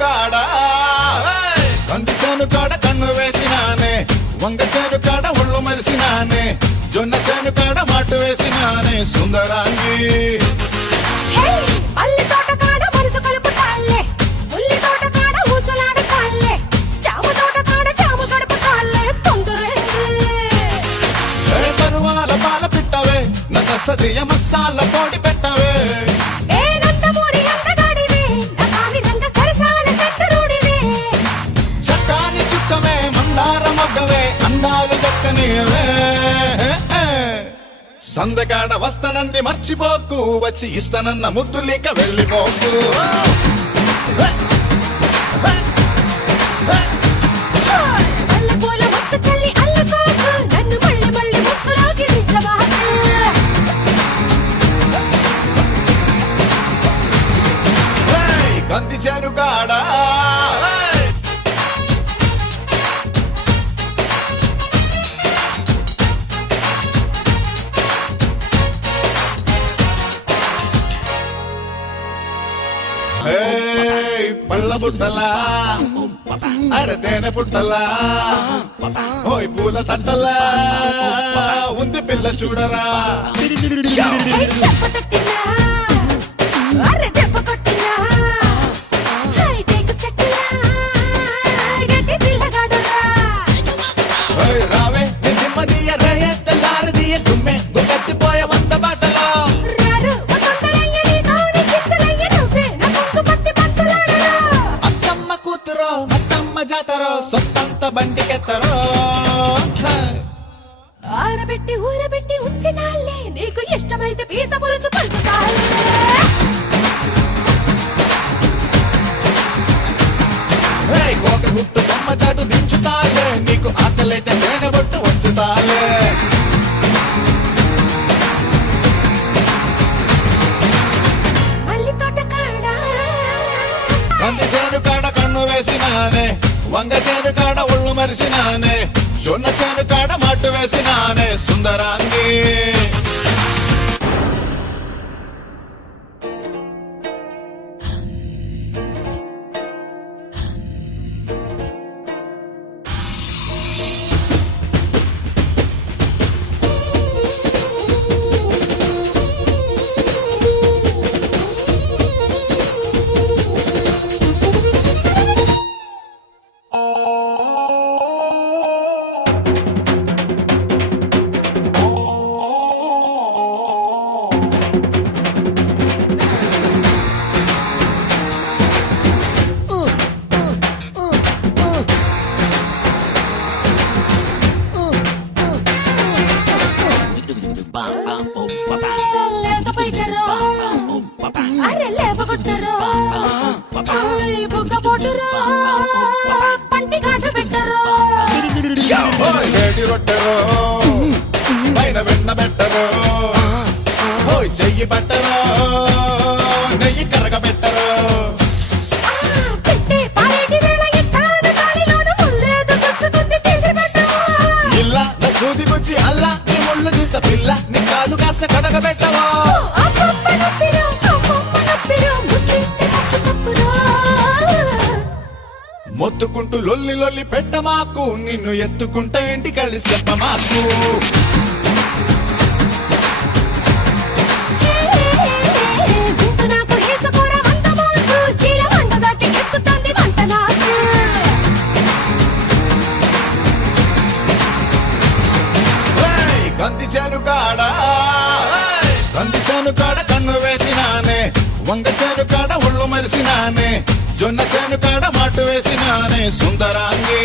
కాడ కంది చేను కాడ కన్ను వేసినానే వంగ చేను కాడ ఒళ్ళు మరిసినానే జొన్న చేను కాడ మాటు వేసినానే సుందరాంగి పరువాల పాల పిట్టవే నగ సదియ మసాల పొడి పెట్టవే చక్కాని చుక్కవే మందార మొగ్గవే అందాలు దక్కనివే సందకాడ వస్తనంది మర్చిపోకు వచ్చి ఇస్తనన్న ముద్దులిక వెళ్ళిపోకు కంది చేను కాడ పళ్ళ బుట్టలా అరే తేనె పుట్టలా ఓయ్ పూల తట్టలా ఉంది పిల్ల చూడరా రావే నిమ్మదియ రే తెల్లారదియ తుమ్మె గుగట్టిపోయే వంద బాటలో అత్తమ్మ కూతురో అత్తమ్మ జాతరో సొత్తంత బండికెత్తరో ఆరబెట్టి ఊరబెట్టి ఉంచినాలే నీకు ఇష్టమైతే పీత పులుసు పంచుతాలే ఒక గుట్టు బొమ్మ చాటు దించుతాలే నీకు ఆకలైతే తేనె బొట్టు వచ్చుతాలే మల్లి తోట కాడ కంది చేను కాడ కన్ను వేసినానే వంగ చేను కాడ ఒళ్ళు మరిసినానే జొన్న చేను కాడ మాటు వేసినానే సుందరాంగి లేత పైటరో అరే లేవగొట్టరో బుగ్గ పోటురో పంటి కాట పెట్టరో వేడి రొట్టెరో పైన వెన్న పెట్టరో ఓయ్ చెయ్యి పట్టరో నెయ్యి కరగబెట్టరో పెట్టి పారేటి వేళ ఎట్టాను గాలిలోన ముల్లేదో తెచ్చుకుంది తీసి పెట్టవో ఇల్ల నా సూది గుచ్చి అల్లా నీ ముళ్ళు తీస్త పిల్ల నీ కాలు కాస్త కడగబెట్టవో అప్పప్ప నొప్పిరో ముద్దిస్తే తప్పు తప్పురో మొత్తుకుంటూ లొల్లి లొల్లి పెట్టమాకు నిన్ను ఎత్తుకుంటే ఇంటికెళ్ళి చెప్పమాకు గుంట నాకు ఏసుకోర వంద మోకు చీల వంట దాటి ఎక్కుతుంది వంట నాకు కంది చేను కాడ కంది చేను కాడ కన్ను వేసినానే వంగ చేను కాడ ఒళ్ళు మరిసినానే జొన్న చేను కాడ మాటు వేసినానే సుందరాంగి